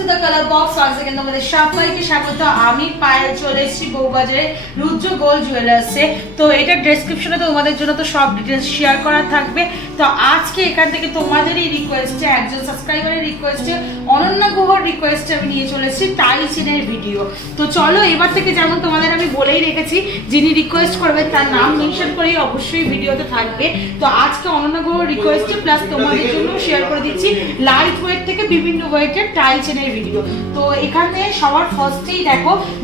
To the colour box. আজ থেকে তোমাদের সবাইকে স্বাগত। আমি পায়ে চলে এসেছি বউবাজারে রুদ্র গোল্ড জুয়েলার্সে। তো এটা ডেসক্রিপশনে তোমাদের জন্য তো সব ডিটেলস শেয়ার করা থাকবে। তো আজকে এখান থেকে তোমাদেরই রিকোয়েস্টে, একজন সাবস্ক্রাইবারের রিকোয়েস্টে, অনন্যা গুহর রিকোয়েস্টে আমি নিয়ে চলে এসেছি টাই চেনের ভিডিও। তো চলো এবার থেকে যেমন তোমাদের আমি বলেই রেখেছি, যিনি রিকোয়েস্ট করবে তার নাম মেনশন করেই অবশ্যই ভিডিওতে থাকবে। তো আজকে অনন্যা গুহর রিকোয়েস্টে প্লাস তোমাদের জন্য শেয়ার করে দিচ্ছি লাইট ওয়েট থেকে বিভিন্ন ওয়েটের টাই চেনের ভিডিও। তো এখানে সবার ফার্স্টেই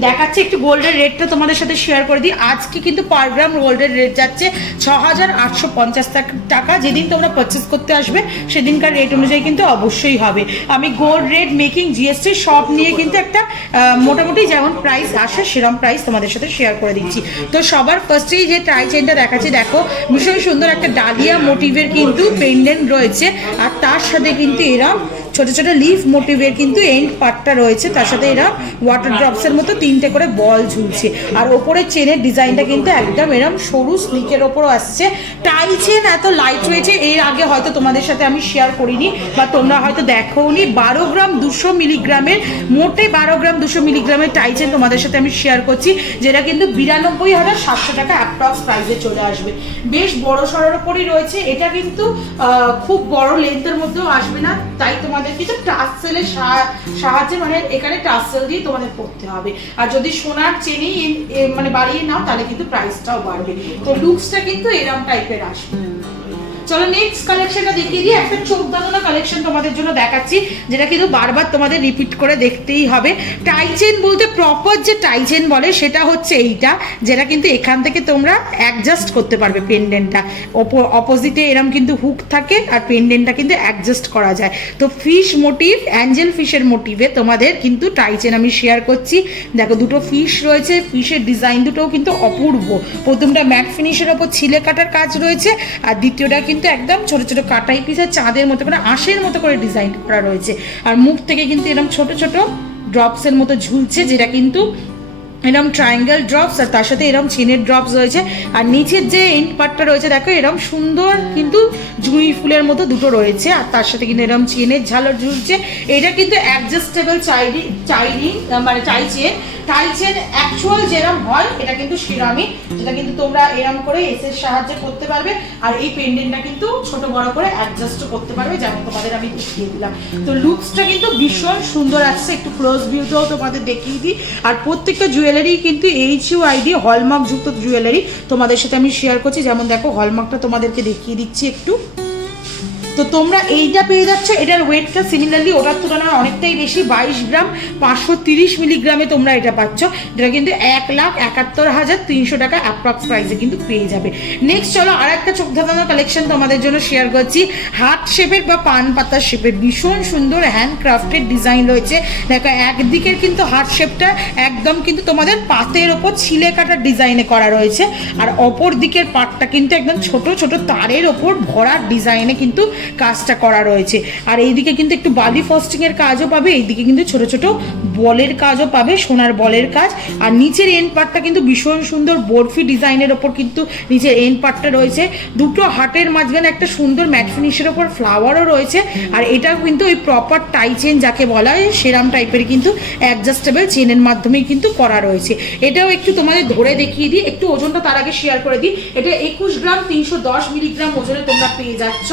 দেখাচ্ছে একটু গোল্ডের রেটটা তোমাদের সাথে শেয়ার করে দিই। আজকে কিন্তু পার গ্রাম গোল্ডের রেট যাচ্ছে ৬,৮৫০ টাকা। যেদিন তোমরা পারচেস করতে আসবে সেদিনকার রেট অনুযায়ী কিন্তু অবশ্যই হবে। আমি গোল্ড রেট, মেকিং, জিএসটি সব নিয়ে কিন্তু একটা মোটামুটি যেমন প্রাইস আসে সেরকম প্রাইস তোমাদের সাথে শেয়ার করে দিচ্ছি। তো সবার ফার্স্টেই যে টাই চেনটা দেখাচ্ছি, দেখো ভীষণ সুন্দর একটা ডালিয়া মোটিভের কিন্তু পেন্ডেন্ট রয়েছে, আর তার সাথে কিন্তু এরা ছোট ছোট লিফ মোটিভের কিন্তু এন্ড পার্টটা রয়েছে। তার সাথে এরা ওয়াটার ড্রপসের মতো 3টে করে বল ঝুলছে, আর ওপরে চেনের ডিজাইনটা কিন্তু একদম এরম সরু স্লিকের ওপরও আসছে। টাই চেন এত লাইট ওয়েটে এর আগে হয়তো তোমাদের সাথে আমি শেয়ার করিনি বা তোমরা হয়তো দেখোনি। 12 গ্রাম 200 মিলিগ্রামের, মোটে 12 গ্রাম 200 মিলিগ্রামের টাই চেন তোমাদের সাথে আমি শেয়ার করছি, যেটা কিন্তু 92,700 টাকা অ্যাপ্রক্স প্রাইসে চলে আসবে। বেশ বড় সড়োর ওপরই রয়েছে। এটা কিন্তু খুব বড় লেন্থের মধ্যেও আসবে না, তাই তোমাদের কিন্তু টাসেলের সাহায্যে, মানে এখানে টাসেল দিয়ে তোমাদের করতে হবে। আর যদি সোনার চেনেই মানে বাড়িয়ে নাও তাহলে কিন্তু প্রাইসটাও বাড়বে। তো লুকসটা কিন্তু এরকম টাইপের আসবে। চলো নেক্সট কালেকশনটা দেখিয়ে দিই। একটা চোখ দাঁড়ানো কালেকশন তোমাদের জন্য দেখাচ্ছি, যেটা কিন্তু বারবার তোমাদের রিপিট করে দেখতেই হবে। টাই চেন বলতে প্রপার যে টাই চেন বলে সেটা হচ্ছে এইটা, যেটা কিন্তু এখান থেকে তোমরা অ্যাডজাস্ট করতে পারবে পেন্ডেন্টটা। অপোজিটে এরম কিন্তু হুক থাকে, আর পেন্ডেন্টটা কিন্তু অ্যাডজাস্ট করা যায়। তো ফিশ মোটিভ, অ্যাঞ্জেল ফিশের মোটিভে তোমাদের কিন্তু টাই চেন আমি শেয়ার করছি। দেখো দুটো ফিশ রয়েছে, ফিশের ডিজাইন দুটোও কিন্তু অপূর্ব। প্রথমটা ম্যাট ফিনিশের ওপর ছিলে কাটার কাজ রয়েছে, আর দ্বিতীয়টা কিন্তু একদম ছোট ছোট কাটাই পিসের চাঁদের মতো করে, আঁশের মতো করে ডিজাইন করা রয়েছে। আর মুখ থেকে কিন্তু এরকম ছোট ছোট ড্রপসের মতো ঝুলছে, যেটা কিন্তু এরকম ট্রায়াঙ্গেল ড্রপস, আর তার সাথে এরকম চেনের ড্রপস রয়েছে। আর নিচের যে এন্ড পার্টটা রয়েছে দেখো এরকম সুন্দর কিন্তু জুঁই ফুলের মতো দুটো রয়েছে, আর তার সাথে কিন্তু এরকম চেনের ঝালর ঝুলছে। এটা কিন্তু অ্যাডজাস্টেবল মানে tie chain. Tie chain actual যেরকম হয় এটা কিন্তু সেরামিক, যেটা কিন্তু তোমরা এরকম করে এসের সাহায্যে করতে পারবে। আর এই পেন্ডেন্টটা কিন্তু ছোট বড় করে অ্যাডজাস্ট করতে পারবে, যেমন তোমাদের আমি দেখিয়ে দিলাম। তো লুকসটা কিন্তু ভীষণ সুন্দর আসছে। একটু ক্লোজ ভিউতেও তোমাদের দেখিয়ে দিই। আর প্রত্যেকটা জুয়েলারি কিন্তু HUID হলমার্ক যুক্ত জুয়েলারি তোমাদের সাথে আমি শেয়ার করছি। যেমন দেখো হলমার্কটা তোমাদেরকে দেখিয়ে দিচ্ছি একটু। তো তোমরা এইটা পেয়ে যাচ্ছ, এটার ওয়েটটা সিমিলারলি ওটার তুলনায় অনেকটাই বেশি, 22 গ্রাম 530 মিলিগ্রামে তোমরা এটা পাচ্ছ, যেটা কিন্তু 1,71,300 টাকা অ্যাপ্রক্স প্রাইসে কিন্তু পেয়ে যাবে। নেক্সট চলো আর একটা চোখ ধাঁধানো কালেকশন তোমাদের জন্য শেয়ার করছি। হার্ট শেপের বা পান পাতার শেপের ভীষণ সুন্দর হ্যান্ডক্রাফটেড ডিজাইন রয়েছে। দেখো একদিকের কিন্তু হার্ট শেপটা একদম কিন্তু তোমাদের পাতের ওপর ছিলে কাটার ডিজাইনে করা রয়েছে, আর অপর দিকের পাটটা কিন্তু একদম ছোট ছোট তারের ওপর ভরার ডিজাইনে কিন্তু কাজটা করা রয়েছে। আর এইদিকে কিন্তু একটু বালি ফস্টিং এর কাজও পাবে, এইদিকে কিন্তু ছোট ছোট বলের কাজও পাবে, সোনার বলের কাজ। আর নিচের এন্ড পার্টটা কিন্তু ভীষণ সুন্দর বরফি ডিজাইনের ওপর কিন্তু নিচের এন্ড পার্টটা রয়েছে। দুটো হাটের মাঝখানে একটা সুন্দর ম্যাট ফিনিশের ওপর ফ্লাওয়ারও রয়েছে। আর এটাও কিন্তু ওই প্রপার টাই চেন যাকে বলা হয় সেরাম টাইপের কিন্তু অ্যাডজাস্টেবল চেনের মাধ্যমেই কিন্তু করা রয়েছে। এটাও একটু তোমাদের ধরে দেখিয়ে দিই, একটু ওজনটা তার আগে শেয়ার করে দিই। এটা 21 গ্রাম 310 মিলিগ্রাম ওজনে তোমরা পেয়ে যাচ্ছ,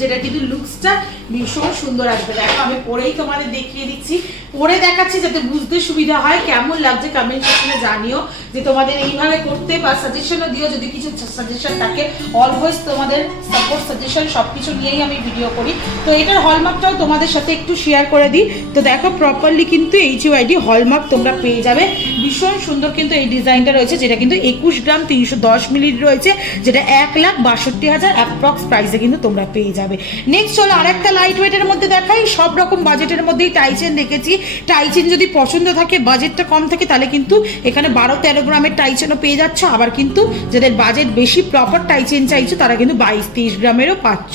যেটা কিন্তু লুকসটা ভীষণ সুন্দর আসবে। দেখো আমি পরেই তোমাদের দেখিয়ে দিচ্ছি, পরে দেখাচ্ছি যাতে বুঝতে সুবিধা হয়। কেমন লাগছে কমেন্ট সেকশনে জানিও, যে তোমাদের এইভাবে করতে বা সাজেশনও দিও যদি কিছু সাজেশন থাকে। অলওয়েজ তোমাদের সাপোর্ট, সাজেশন সবকিছু নিয়েই আমি ভিডিও করি। তো এটার হলমার্কটাও তোমাদের সাথে একটু শেয়ার করে দিই। তো দেখো প্রপারলি কিন্তু HUID হলমার্ক তোমরা পেয়ে যাবে। ভীষণ সুন্দর কিন্তু এই ডিজাইনটা রয়েছে, যেটা কিন্তু 21 গ্রাম 310 মিলি রয়েছে, যেটা 1,62,000 অ্যাপ্রক্স প্রাইসে কিন্তু তোমরা পেয়ে যাবে। নেক্সট চলো আর একটা লাইট ওয়েটের মধ্যে দেখাই। সব রকম বাজেটের মধ্যেই টাই চেন দেখেছি। টাই চেন যদি পছন্দ থাকে, বাজেটটা কম থাকে, তাহলে কিন্তু এখানে 12-13 গ্রামের টাই চেনও পেয়ে যাচ্ছ। আবার কিন্তু যাদের বাজেট বেশি, প্রপার টাই চেন চাইছো, তারা কিন্তু 22-23 গ্রামেরও পাচ্ছ।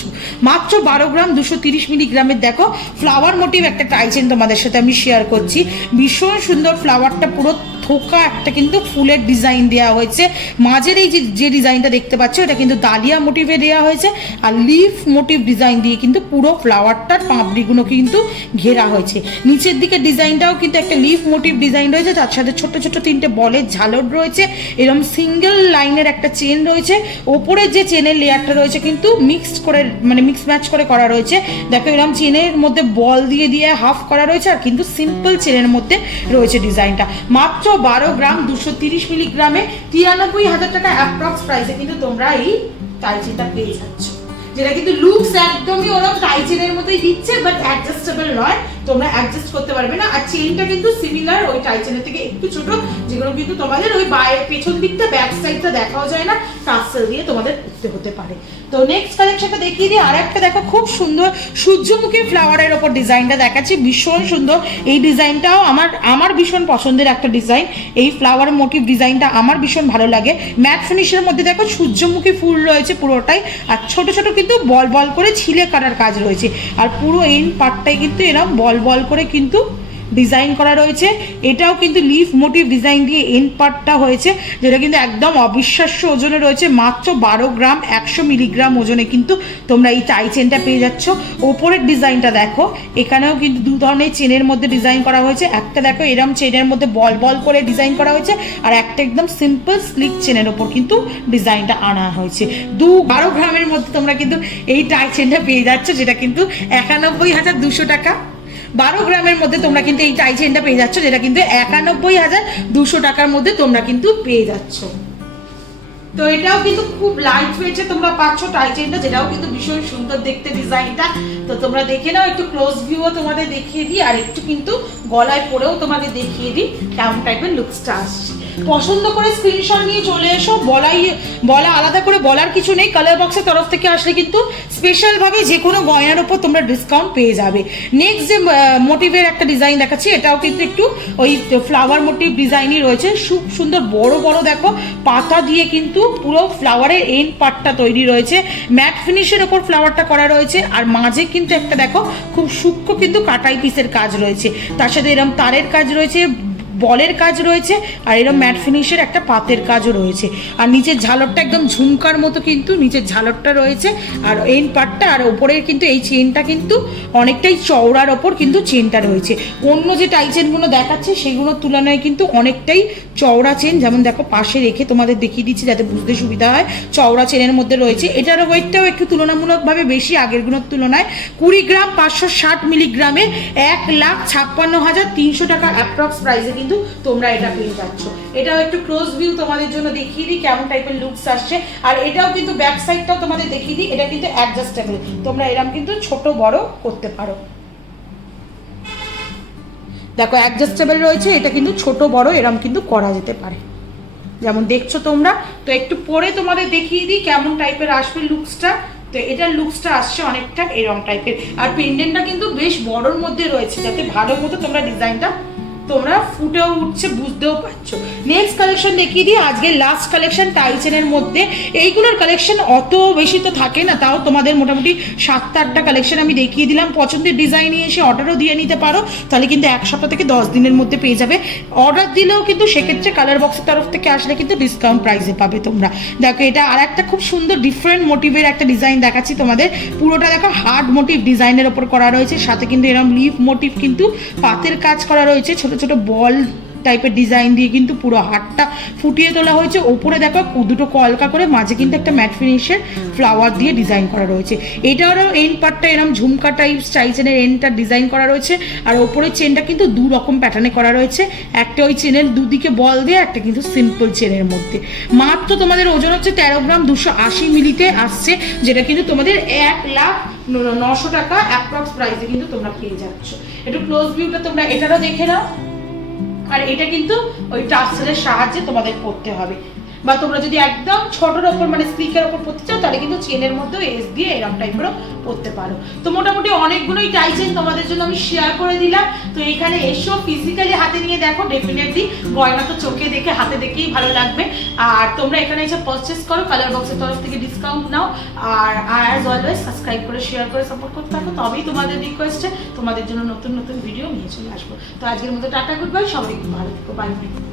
মাত্র 12 গ্রাম 230 মিলিগ্রামের দেখো ফ্লাওয়ার মোটিভ একটা টাই চেন তোমাদের সাথে আমি শেয়ার করছি। ভীষণ সুন্দর ফ্লাওয়ারটা পুরো থোকা একটা কিন্তু ফুলের ডিজাইন দেওয়া হয়েছে। মাঝের এই যে ডিজাইনটা দেখতে পাচ্ছ এটা কিন্তু ডালিয়া মোটিভে দেওয়া হয়েছে, আর লিফ মোটিভ ডিজাইন দিয়ে কিন্তু পুরো ফ্লাওয়ারটার পাপড়িগুলো কিন্তু ঘেরা হয়েছে। নিচের দিকে ডিজাইনটাও কিন্তু একটা লিফ মোটিভ ডিজাইন রয়েছে, তার সাথে ছোট ছোট 3টে বলের ঝালর রয়েছে, এরকম সিঙ্গেল লাইনের একটা চেন রয়েছে। ওপরের যে চেনের লেয়ারটা রয়েছে কিন্তু মিক্সড করে মানে মিক্স ম্যাচ করে করা রয়েছে। দেখো এরকম চেনের মধ্যে বল দিয়ে দিয়ে হাফ করা রয়েছে, আর কিন্তু সিম্পল চেনের মধ্যে রয়েছে ডিজাইনটা। মাত্র 12 গ্রাম 230 মিলিগ্রামে 93,000 টাকা অ্যাপ্রক্স প্রাইসে কিন্তু তোমরা এই টাই চেনটা পেয়ে যাচ্ছ, যেটা কিন্তু লুকস একদমই ওরকম টাই চেনের মতোই দিচ্ছে, বাট অ্যাডজাস্টেবল নয়, তোমরা অ্যাডজাস্ট করতে পারবে না। আর চেইনটা কিন্তু সিমিলার ওই টাই চেনের থেকে একটু ছোট, যেগুলো কিন্তু তোমাদের ওই পেছন দিকটা ব্যাক সাইডটা দেখাও যায় না, টাসেল দিয়ে তোমাদের করতে হতে পারে। তো নেক্সট কালেকশনটা দেখিয়ে দিই। আর একটা দেখো খুব সুন্দর সূর্যমুখী ফ্লাওয়ারের ওপর ডিজাইনটা দেখাচ্ছি, ভীষণ সুন্দর এই ডিজাইনটাও আমার ভীষণ পছন্দের একটা ডিজাইন। এই ফ্লাওয়ার মোটিভ ডিজাইনটা আমার ভীষণ ভালো লাগে। ম্যাট ফিনিশের মধ্যে দেখো সূর্যমুখী ফুল রয়েছে পুরোটাই, আর ছোট ছোট কিন্তু বল বল করে ছিলে কাটার কাজ রয়েছে, আর পুরো এন্ড পার্টটাই কিন্তু এরকম বল বল করে কিন্তু ডিজাইন করা রয়েছে। এটাও কিন্তু লিফ মোটিভ ডিজাইন দিয়ে এন্ড পার্টটা হয়েছে, যেটা কিন্তু একদম অবিশ্বাস্য ওজনে রয়েছে। মাত্র 12 গ্রাম 100 মিলিগ্রাম ওজনে কিন্তু তোমরা এই টাই চেনটা পেয়ে যাচ্ছ। ওপরের ডিজাইনটা দেখো, এখানেও কিন্তু 2 ধরনের চেনের মধ্যে ডিজাইন করা হয়েছে। একটা দেখো এরম চেনের মধ্যে বল বল করে ডিজাইন করা হয়েছে, আর একটা একদম সিম্পল স্লিক চেনের ওপর কিন্তু ডিজাইনটা আনা হয়েছে। 12 গ্রামের মধ্যে তোমরা কিন্তু এই টাই চেনটা পেয়ে যাচ্ছ, যেটা কিন্তু 91,200 টাকা। 12 গ্রামের মধ্যে তোমরা কিন্তু এই টাই চেনটা পেয়ে যাচ্ছ, যেটা কিন্তু 91,200 টাকার মধ্যে তোমরা কিন্তু পেয়ে যাচ্ছ। তো এটাও কিন্তু খুব লাইট ওয়েটে তোমরা পাচ্ছ টাই চেনটা, যেটাও কিন্তু ভীষণ সুন্দর দেখতে ডিজাইনটা। তো তোমরা দেখে নাও, একটু ক্লোজ ভিউও তোমাদের দেখিয়ে দিই, আর একটু কিন্তু গলায় পরেও তোমাদের দেখিয়ে দিই কেমন টাইপের লুকসটা আসছে। পছন্দ করে স্ক্রিনশট নিয়ে চলে এসো, বলা আলাদা করে বলার কিছু নেই। কালার বক্সের তরফ থেকে আসলে কিন্তু স্পেশালভাবে যে কোনো গয়নার উপর তোমরা ডিসকাউন্ট পেয়ে যাবে। নেক্সট যে মোটিভের একটা ডিজাইন দেখাচ্ছি, এটাও কিন্তু একটু ওই ফ্লাওয়ার মোটিভ ডিজাইনই রয়েছে। খুব সুন্দর বড় বড় দেখো পাতা দিয়ে কিন্তু পুরো ফ্লাওয়ারের এন্ড পার্টটা তৈরি রয়েছে। ম্যাট ফিনিশের ওপর ফ্লাওয়ারটা করা রয়েছে, আর মাঝে কিন্তু একটা দেখো খুব সূক্ষ্ম কিন্তু কাটাই পিসের কাজ রয়েছে, তার সাথে এরকম তারের কাজ রয়েছে, বলের কাজ রয়েছে, আর এরকম ম্যাট ফিনিশের একটা পাতের কাজও রয়েছে। আর নিচের ঝালরটা একদম ঝুমকার মতো কিন্তু নিচের ঝালরটা রয়েছে, আর এন্ড পার্টটা আর ওপরের কিন্তু এই চেনটা কিন্তু অনেকটাই চওড়ার ওপর কিন্তু চেনটা রয়েছে। অন্য যে টাই চেনগুলো দেখাচ্ছে সেগুলোর তুলনায় কিন্তু অনেকটাই চওড়া চেন, যেমন দেখো পাশে রেখে তোমাদের দেখিয়ে দিচ্ছি যাতে বুঝতে সুবিধা হয়। চওড়া চেনের মধ্যে রয়েছে, এটার ওয়েটটাও একটু তুলনামূলকভাবে বেশি আগেরগুলোর তুলনায়। 20 গ্রাম 560 মিলিগ্রামে 1,56,300 টাকা অ্যাপ্রক্স প্রাইসে কিন্তু তোমরা এটা পেয়ে যাচ্ছ। এটাও একটু ক্লোজ ভিউ তোমাদের জন্য দেখিয়ে দিই কেমন টাইপের লুকস আসছে। আর এটাও কিন্তু ব্যাক সাইডটাও তোমাদের দেখিয়ে দিই, এটা কিন্তু অ্যাডজাস্টেবল, তোমরা এরকম কিন্তু ছোট বড় করতে পারো। দেখো অ্যাডজাস্টেবল রয়েছে, এটা কিন্তু ছোট বড় এরকম কিন্তু করা যেতে পারে, যেমন দেখছো তোমরা। তো একটু পরে তোমাদের দেখিয়ে দিই কেমন টাইপের আসবে লুকসটা। তো এটার লুকসটা আসছে অনেকটা এরকম টাইপের, আর পেন্ডেন্টটা কিন্তু বেশ বড়োর মধ্যে রয়েছে, যাতে ভালো মতো তোমরা ডিজাইনটা তোমরা ফুটেও উঠছে, বুঝতেও পারছো। নেক্সট কালেকশন দেখিয়ে দিই, আজকে লাস্ট কালেকশন টাই চেনের মধ্যে। এইগুলোর কালেকশন অত বেশি তো থাকে না, তাও তোমাদের মোটামুটি 7-8টা কালেকশন আমি দেখিয়ে দিলাম। পছন্দের ডিজাইন নিয়ে এসে অর্ডারও দিয়ে নিতে পারো, তাহলে কিন্তু 1 সপ্তাহ থেকে 10 দিনের মধ্যে পেয়ে যাবে। অর্ডার দিলেও কিন্তু সেক্ষেত্রে কালার বক্সের তরফ থেকে আসলে কিন্তু ডিসকাউন্ট প্রাইসে পাবে তোমরা। দেখো এটা আর একটা খুব সুন্দর ডিফারেন্ট মোটিভের একটা ডিজাইন দেখাচ্ছি তোমাদের। পুরোটা দেখো হার্ড মোটিভ ডিজাইনের ওপর করা রয়েছে, সাথে কিন্তু এরকম লিফ মোটিভ কিন্তু পাতের কাজ করা রয়েছে, ছোট ছোট বল টাইপের ডিজাইন দিয়ে কিন্তু পুরো হাতটা ফুটিয়ে তোলা হয়েছে। ওপরে দেখো দুটো কলকা করে, মাঝে কিন্তু একটা ম্যাট ফিনিশের ফ্লাওয়ার দিয়ে ডিজাইন করা রয়েছে। এটারও এন্ড পার্টটা এরকম ঝুমকা টাইপ টাই চেনের এন্ডটা ডিজাইন করা রয়েছে, আর ওপরের চেনটা কিন্তু 2 রকম প্যাটার্নে করা রয়েছে। একটা ওই চেনের দুদিকে বল দিয়ে, একটা কিন্তু সিম্পল চেনের মধ্যে। মাত্র তোমাদের ওজন হচ্ছে 13 গ্রাম 280 মিলিতে আসছে, যেটা কিন্তু তোমাদের 1,09,000 টাকা অ্যাপ্রক্স প্রাইসে কিন্তু তোমরা পেয়ে যাচ্ছ। একটু ক্লোজ ভিউটা তোমরা এটারও দেখে নাও। আর এটা কিন্তু ওই টাসেলের সাহায্যে তোমাদের করতে হবে, বা তোমরা যদি একদম ছোটর ওপর মানে স্লিকের ওপর পড়তে চাও, তাহলে কিন্তু চেনের মধ্যেও এস দিয়ে এরকম টাইপেরও পড়তে পারো। তো মোটামুটি অনেকগুলোই টাই চেন তোমাদের জন্য আমি শেয়ার করে দিলাম। তো এখানে এসো, ফিজিক্যালি হাতে নিয়ে দেখো, ডেফিনেটলি গয়না তো চোখে দেখে হাতে দেখেই ভালো লাগবে। আর তোমরা এখানে এসে পারচেস করো, কালার বক্সের তরফ থেকে ডিসকাউন্ট নাও। আর অ্যাজ অলওয়েজ সাবস্ক্রাইব করে শেয়ার করে সাপোর্ট করতে থাকো, তবেই তোমাদের রিকোয়েস্টে তোমাদের জন্য নতুন নতুন ভিডিও নিয়ে চলে আসবো। তো আজকের মতো টাটা, গুড বাই, সবাই ভালো থেকো, বাই বাই।